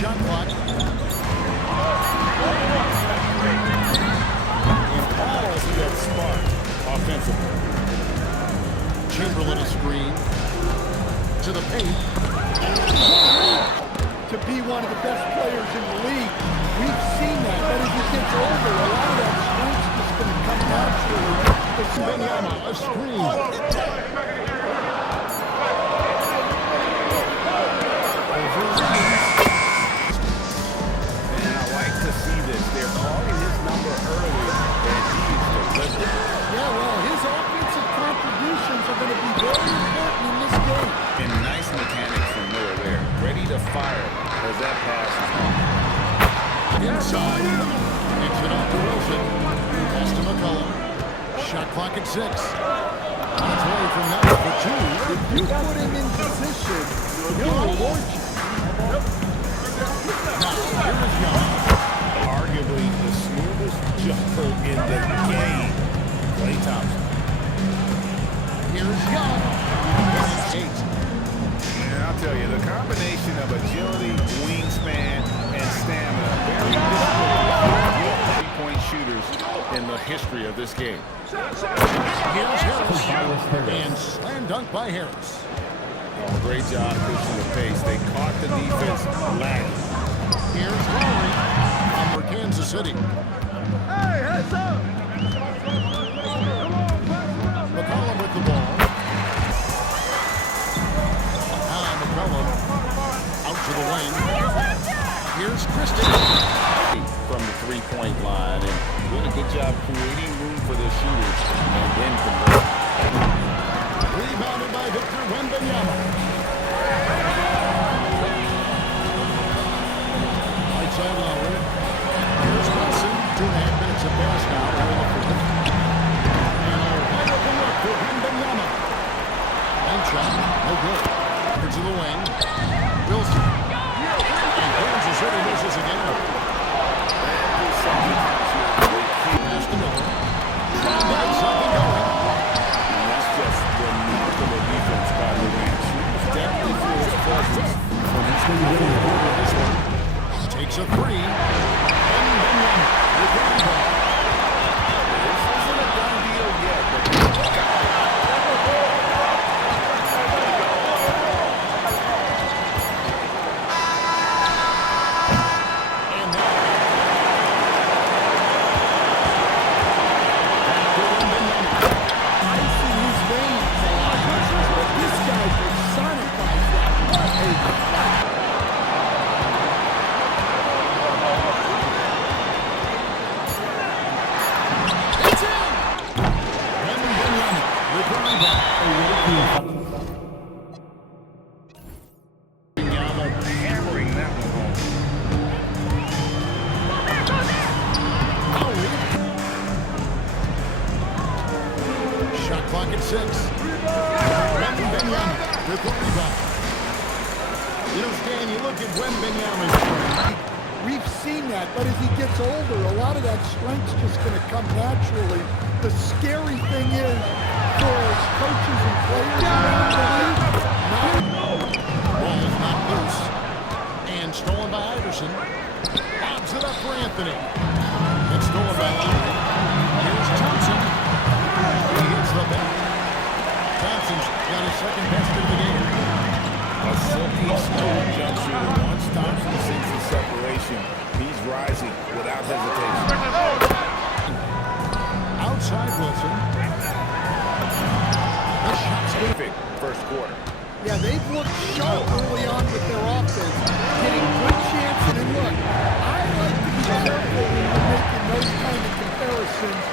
shot clock. And all see that spark offensively. Chamberlain a screen. To the paint. To be one of the best players in the league. We've seen that, but as he gets older, a lot of that strength's just going to come naturally. Wembanyama, a screen. And I like to see this. They're calling his number early, and he's delivered. Yeah, well, his offensive contributions are going to be very important in this game. And nice mechanics from Miller there. Ready to fire as that pass is on. Inside. Kicks it off to Wilson. Pass to McCollum. Shot clock at 6. On its way from that for 2. If you put him in position, he'll reward you. Now, here is Young. Arguably the smoothest jumper in the game. Klay Thompson. Here's Young. It's 8. And I'll tell you, the combination of agility, wingspan, and stamina, very difficult three-point shooters in the history of this game. Here's Harris. And slam dunk by Harris. Oh, great job pushing the pace. They caught the defense lagging. Here's Lowry for Kansas City. Hey, heads up! McCollum with the ball. McCollum out to the wing. Here's Christie From the three-point line, and doing a good job creating room for the shooters and then convert. Rebounded by Victor Wembanyama. Right side Lowry. Here's Wilson. 2.5 minutes of pass now. And a wide open look for Wembanyama. And shot. No good. Over to the wing. Wilson. And Kansas City misses again. Pass to Miller. Trying to get something going. And that's just remarkable defense by the Rams. Definitely feels his presence when he's going to win this one. Takes a 3. Wembanyama with the rebound. This isn't a done deal yet, but he's got it. Hammering that one home. Shot clock at 6. Wembanyama with the rebound. You know, Stan, you look at Wembanyama's play. We've seen that, but as he gets older, a lot of that strength's just going to come naturally. The scary thing is, for coaches and players around the league, Ball is not loose. And stolen by Iverson. Lobs it up for Anthony. It's stolen by Lowry. Here's Thompson. He hits the back. Thompson's got his second best of the game. A silky smooth jump shooter. Once Thompson sees the separation, he's rising without hesitation. Outside Wilson. The shot's good. Perfect first quarter. yeah, they've looked sharp early on with their offense, getting good chances. And look, I like to be careful when you're making those kind of comparisons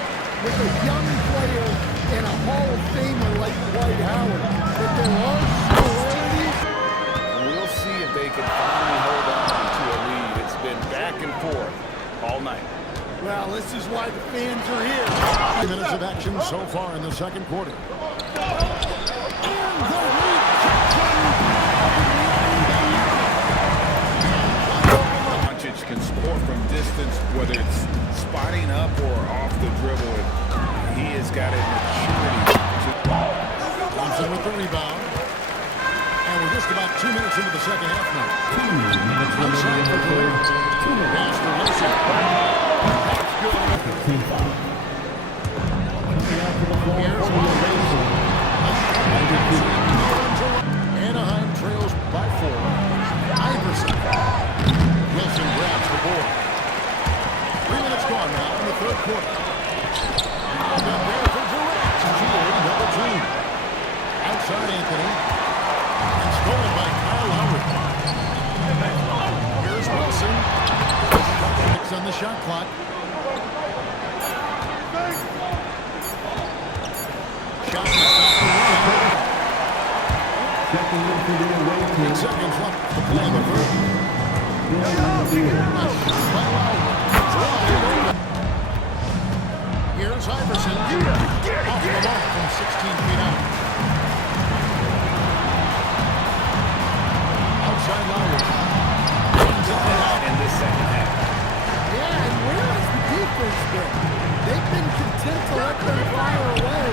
with a young player and a Hall of Famer like Dwight Howard. But there are similarities. We'll see if they can finally hold on to a lead. It's been back and forth all night. Well, this is why the fans are here. 5 minutes of action so far in the second quarter. Doncic can score from distance, whether it's spotting up or off the dribble. And he has got a maturity to... Thompson with the rebound. And we're just about 2 minutes into the second half now. 2 minutes Outside for Durant. Pass for Wilson. That's good. Here's Wilson. Anaheim trails by 4. Iverson. Wilson grabs the board. 3 minutes gone now in the third quarter. And up there for Durant. Double team. Outside Anthony. And stolen by Kyle Lowry. Here's Wilson. Six on the shot clock. Shot is not 10 seconds left to play in the third. Here's Iverson. Off the mark from 16 feet out. Outside Lowry. In this second half. Yeah, and where has the defense been? They've been content to let them fire away.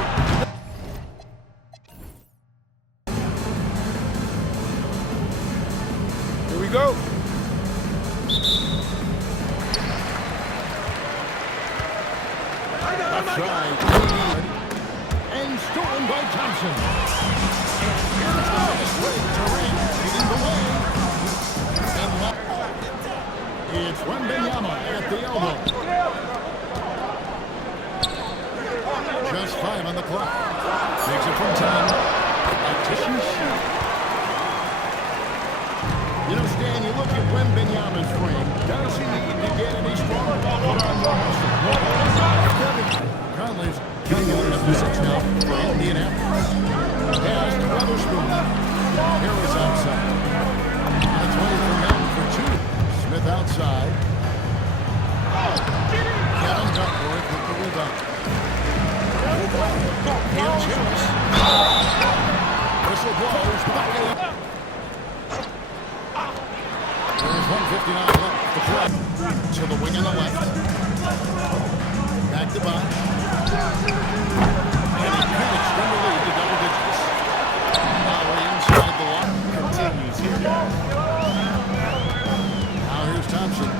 Here we go. Outside. And stolen by Thompson. And here's the biggest break. Durant leading the way. And it's Wembanyama at the elbow. Just 5 on the clock. Takes it from 10. A tissue shot. You know, Stan, you look at Wembanyama's frame. Does he need to get any stronger? Conley's getting it up to 6 now for Indianapolis. Pass to Weatherspoon. Harris outside. That's way for Melton for 2. Smith outside. Kevin Duckworth with the rebound. Here's Harris. Whistle blows. There's 1:59 left to play. To the wing on the left. Back to Bosch. And he finished in the lead to double digits. Lowry inside the lock. Continues here. Now here's Thompson.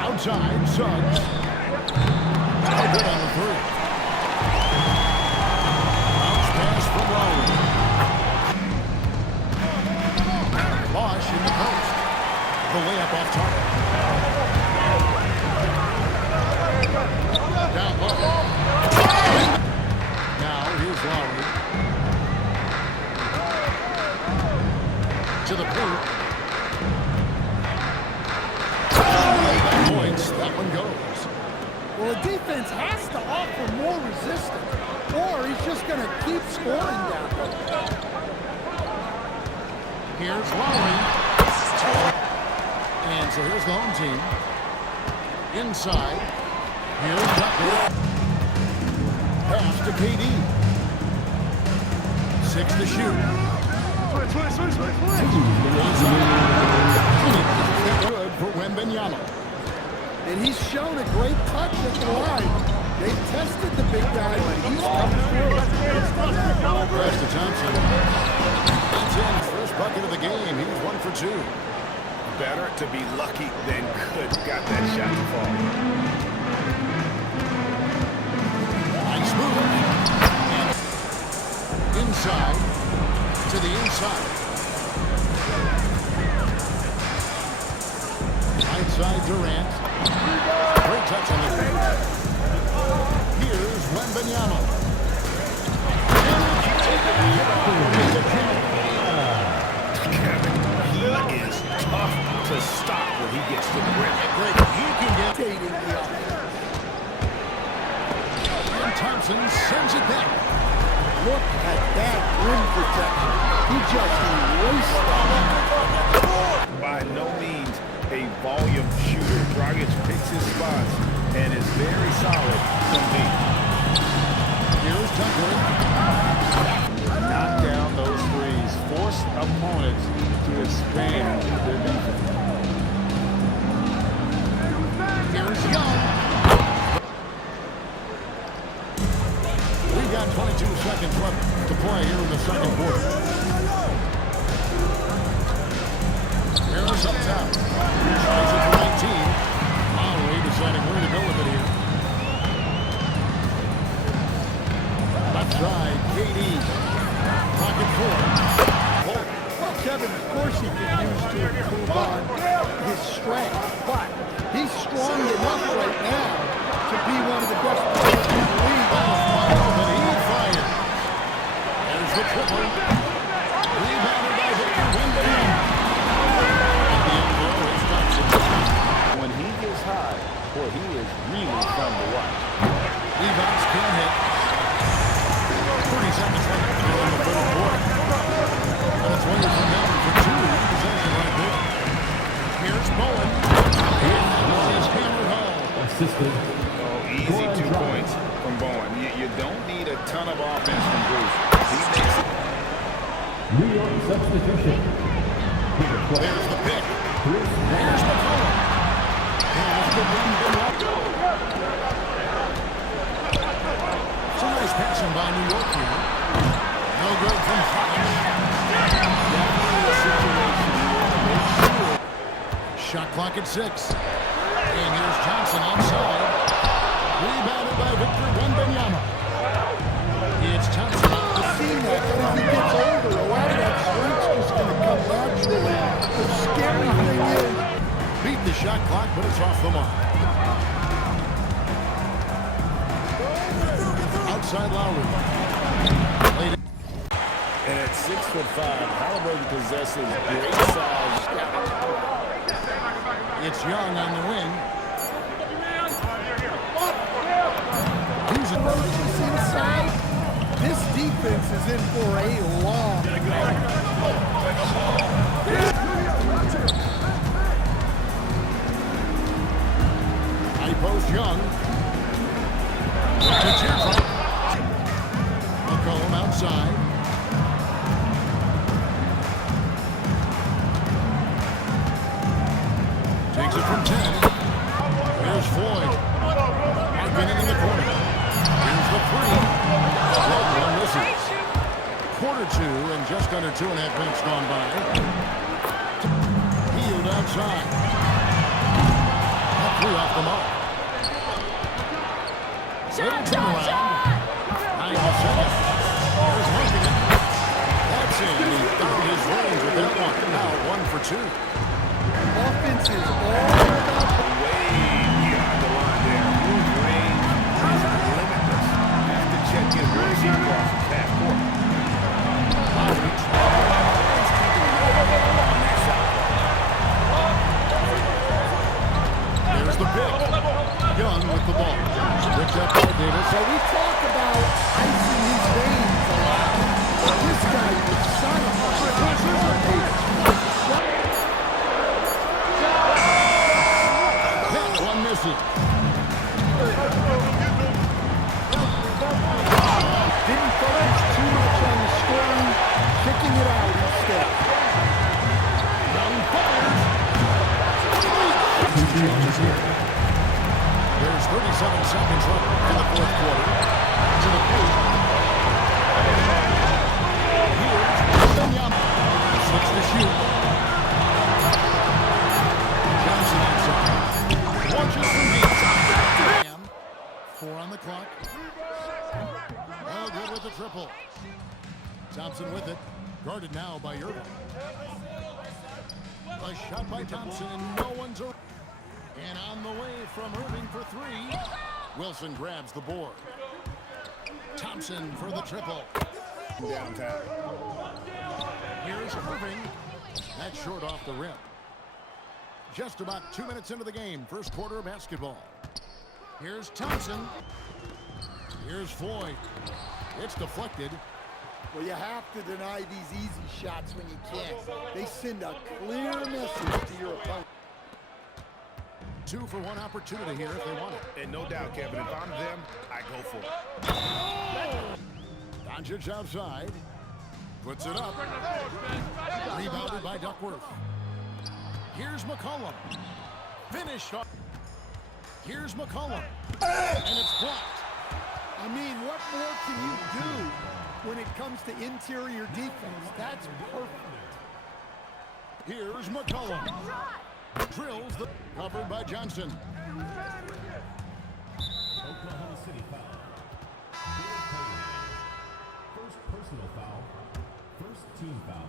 Outside, Suggs. No good on the 3. Bounce pass from Lowry. Bosch in the post. The layup off target. Down low. Now here's Lowry. To the point. Points. That one goes. Well, the defense has to offer more resistance, or he's just going to keep scoring down there. Here's Lowry. And so here's the home team. Inside. Here's Duckworth. Pass to KD. 6 to shoot. Good for Wembanyama. And he's shown a great touch at the line. They've tested the big guy, but he's coming through. Pass to Thompson. That's in. First bucket of the game. He's 1 for 2. Better to be lucky than good. Got that shot to fall. Nice move. And inside. To the inside. Right side Durant. Great touch on the face. Here's Wembanyama. Kevin, he is tough to stop when he gets to the rim. Great. He can get Dating the offense. and Thompson sends it back. Look at that rim protection. He just erased that. By no means a volume shooter. Dragic picks his spots and is very solid from deep. Here's Duckworth. Knock down those threes. Force opponents to expand their defense. Here's Young. about 22 seconds left to play here in the second quarter. Harris up top. Tries it for 19. Lowry deciding where to go with it here. Left side, KD. Pocket 4. Well, Kevin, of course he can use to improve on his strength, but he's strong enough right now to be one of the best players in the league. But he fires. There's the triple. Rebounded by Victor Wembanyama. When he gets hot, boy, he is really fun to watch. Rebounds can't hit. 30 seconds left to go in the third quarter. And it's Warriors from down for 2. Possession right there. Here's Bowen. And that one is hammered home. Assisted. Oh, easy 2 points from Bowen. You don't need a ton of offense from Bruce. He makes it. New York substitution. There's the pick. Here's McCollum. And it's the run. It's a nice passing by New York here. No good from Hodge. Shot clock at 6. And here's Johnson outside. Rebounded by Victor Wembanyama. It's Johnson. I've seen that, but as he gets older, a lot of that strength's just going to come naturally. The scary thing is, Beat the shot clock, but it's off the mark. Outside Lowry. Laid And at 6'5", Halliburton possesses great size. It's Young on the wing. He's a Moses inside. This defense is in for a long high post Young. To Tierney. McCollum outside. Takes it from 10. Here's Floyd. Marking in the corner. Here's the 3. One misses. Quarter 2 and just under 2.5 minutes gone by. Healed outside. That 3 off the mark. Little turnaround. 9 seconds. Here's Marking it. That's in. He found his range with that one. Now 1 for 2. offense is all about Way beyond the line there. His range is limitless. Have to check his receiver crosses half court. There's the pick. Young with the ball. Picked up by Davis. So we talk about icing his veins a lot. But this guy personifies Pick. One misses. Didn't focus too much on the scoring, kicking it out instead. Young fires. There's 37 seconds left in the fourth quarter. To the paint. Here's Wembanyama. 6 to shoot. Johnson outside. Launches from deep. 4 on the clock. Oh, good with the triple. Thompson with it. Guarded now by Irving. A shot by Thompson, and no one's around. And on the way from Irving for 3. Wilson grabs the board. Thompson for the triple. Downtown. Here's Irving. That's short off the rim. Just about 2 minutes into the game. First quarter of basketball. Here's Thompson. Here's Floyd. It's deflected. Well, you have to deny these easy shots when you can. They send a clear message to your opponent. 2 for 1 opportunity here if they want it. And no doubt, Kevin, if I'm them, I go for it. Doncic outside. Puts it up. Rebounded by Duckworth. Here's McCollum. Finish up. Here's McCollum. And it's blocked. I mean, what more can you do when it comes to interior defense. That's perfect. Here's McCollum. Drills the covered by Johnson. Oklahoma City foul. First personal foul. First team foul.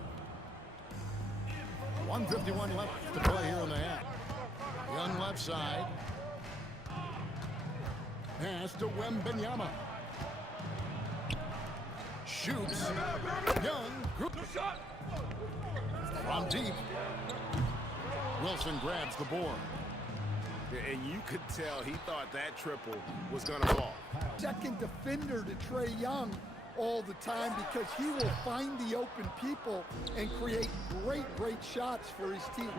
1:51 left to play here in the half. Young left side. Pass to Wembanyama. Shoots. Young. From deep. Wilson grabs the board. And you could tell he thought that triple was going to fall. Second defender to Trae Young all the time because he will find the open people and create great shots for his team.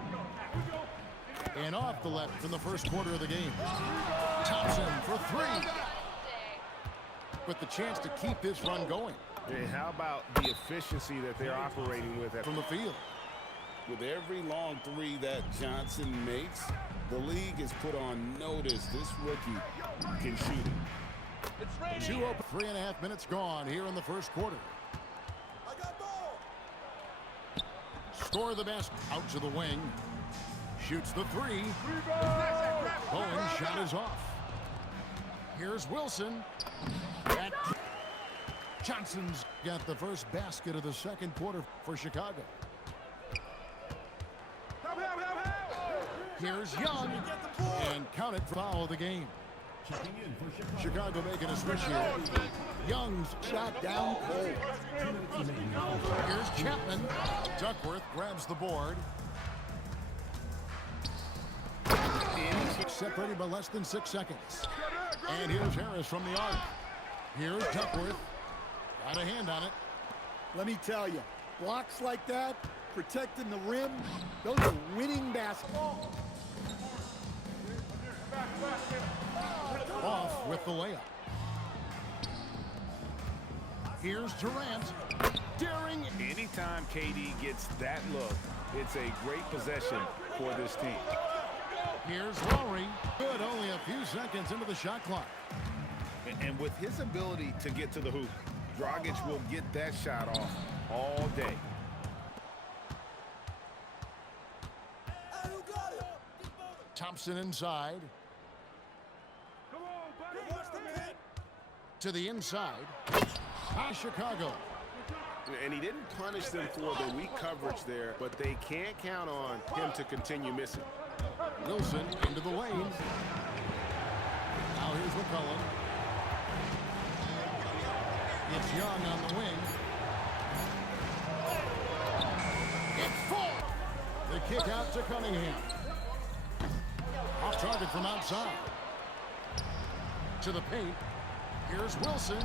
And off the left in the first quarter of the game. Thompson for three. With the chance to keep this run going. And how about the efficiency that they're operating with from the field? With every long three that Johnson makes, the league is put on notice this rookie can shoot it. 2 open, 3.5 minutes gone here in the first quarter. Score the best out to the wing. Shoots the three. Bowen's shot is off. Here's Wilson. Johnson's got the first basket of the second quarter for Chicago. Here's Young. And count it for foul of the game. Checking in for Chicago. Chicago making a switch here. Young's shot down cold. Here's Chapman. Duckworth grabs the board. Separated by less than 6 seconds. And here's Harris from the arc. Here's Duckworth. Got a hand on it. Let me tell you, blocks like that, protecting the rim, those are winning basketball. Off with the layup. Here's Durant. Daring. Anytime KD gets that look, it's a great possession for this team. Here's Lowry. Good, only a few seconds into the shot clock. And with his ability to get to the hoop, Dragic will get that shot off all day. Thompson inside. To the inside. By Chicago. And he didn't punish them for the weak coverage there, but they can't count on him to continue missing. Wilson into the lane. Now here's McCollum. It's Young on the wing. It's full. The kick out to Cunningham. Off target from outside. To the paint. Here's Wilson.